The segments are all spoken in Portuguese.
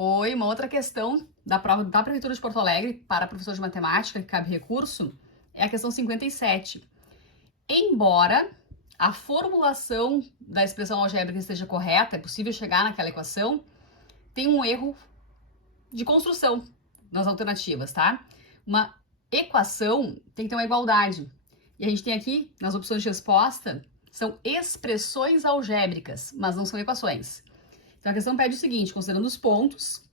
Oi, uma outra questão da prova da Prefeitura de Porto Alegre para professor de matemática que cabe recurso é a questão 57. Embora a formulação da expressão algébrica esteja correta, é possível chegar naquela equação, tem um erro de construção nas alternativas, tá? Uma equação tem que ter uma igualdade. E a gente tem aqui, nas opções de resposta, são expressões algébricas, mas não são equações. Então a questão pede o seguinte, considerando os pontos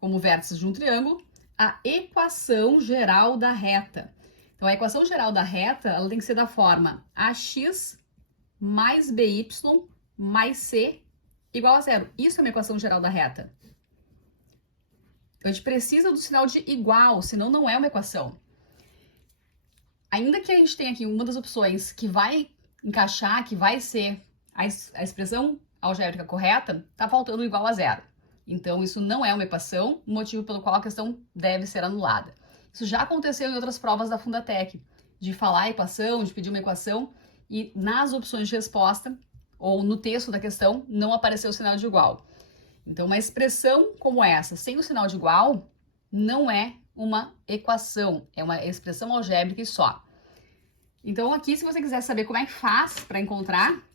como vértices de um triângulo, a equação geral da reta. Então a equação geral da reta, ela tem que ser da forma ax mais by mais c igual a zero. Isso é uma equação geral da reta. Então a gente precisa do sinal de igual, senão não é uma equação. Ainda que a gente tenha aqui uma das opções que vai encaixar, que vai ser a expressão algébrica correta, tá faltando igual a zero. Então, isso não é uma equação, motivo pelo qual a questão deve ser anulada. Isso já aconteceu em outras provas da Fundatec, de falar a equação, de pedir uma equação, e nas opções de resposta, ou no texto da questão, não apareceu o sinal de igual. Então, uma expressão como essa, sem o sinal de igual, não é uma equação, é uma expressão algébrica e só. Então, aqui, se você quiser saber como é que faz para encontrar,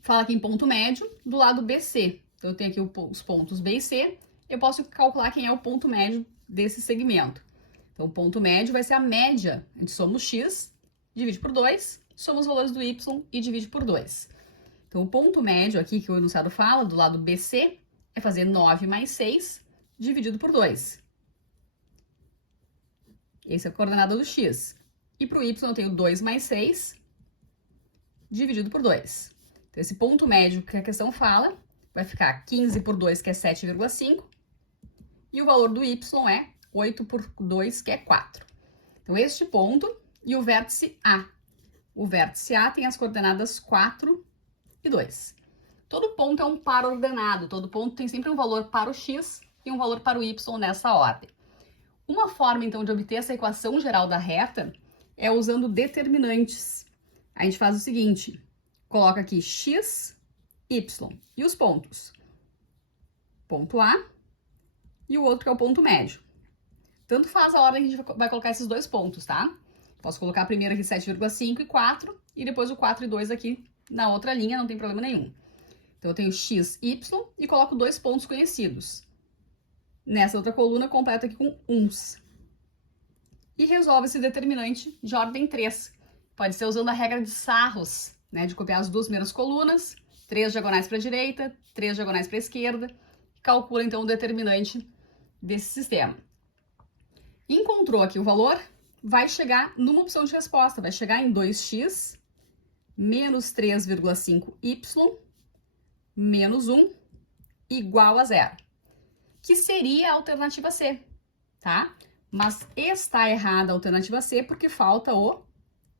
fala aqui em ponto médio do lado BC. Então, eu tenho aqui os pontos B e C, eu posso calcular quem é o ponto médio desse segmento. Então, o ponto médio vai ser a média. A gente soma o x, divide por 2, soma os valores do y e divide por 2. Então, o ponto médio aqui que o enunciado fala, do lado BC, é fazer 9 mais 6 dividido por 2. Essa é a coordenada do x. E para o y eu tenho 2 mais 6 dividido por 2. Então, esse ponto médio que a questão fala vai ficar 15 por 2, que é 7,5. E o valor do y é 8 por 2, que é 4. Então, este ponto e o vértice A. O vértice A tem as coordenadas 4 e 2. Todo ponto é um par ordenado. Todo ponto tem sempre um valor para o x e um valor para o y nessa ordem. Uma forma, então, de obter essa equação geral da reta é usando determinantes. A gente faz o seguinte, coloca aqui x, y e os pontos. Ponto A e o outro que é o ponto médio. Tanto faz a ordem que a gente vai colocar esses dois pontos, tá? Posso colocar primeiro aqui 7,5 e 4 e depois o 4 e 2 aqui na outra linha, não tem problema nenhum. Então eu tenho x, y e coloco dois pontos conhecidos. Nessa outra coluna, completo aqui com uns. E resolve esse determinante de ordem 3. Pode ser usando a regra de Sarros, né? De copiar as duas primeiras colunas, 3 diagonais para a direita, 3 diagonais para a esquerda. Calcula, então, o determinante desse sistema. Encontrou aqui o valor, vai chegar numa opção de resposta. Vai chegar em 2x menos 3,5y menos 1 igual a zero. Que seria a alternativa C, tá? Mas está errada a alternativa C porque falta o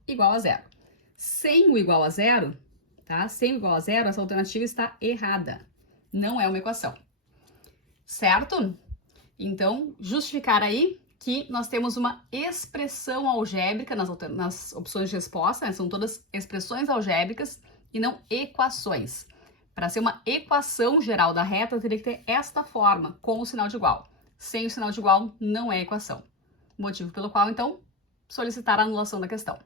igual a zero. Sem o igual a zero, tá? Sem o igual a zero, essa alternativa está errada. Não é uma equação. Certo? Então, justificar aí que nós temos uma expressão algébrica nas opções de resposta, né? São todas expressões algébricas e não equações. Para ser uma equação geral da reta, teria que ter esta forma, com o sinal de igual. Sem o sinal de igual, não é equação. Motivo pelo qual, então, solicitar a anulação da questão.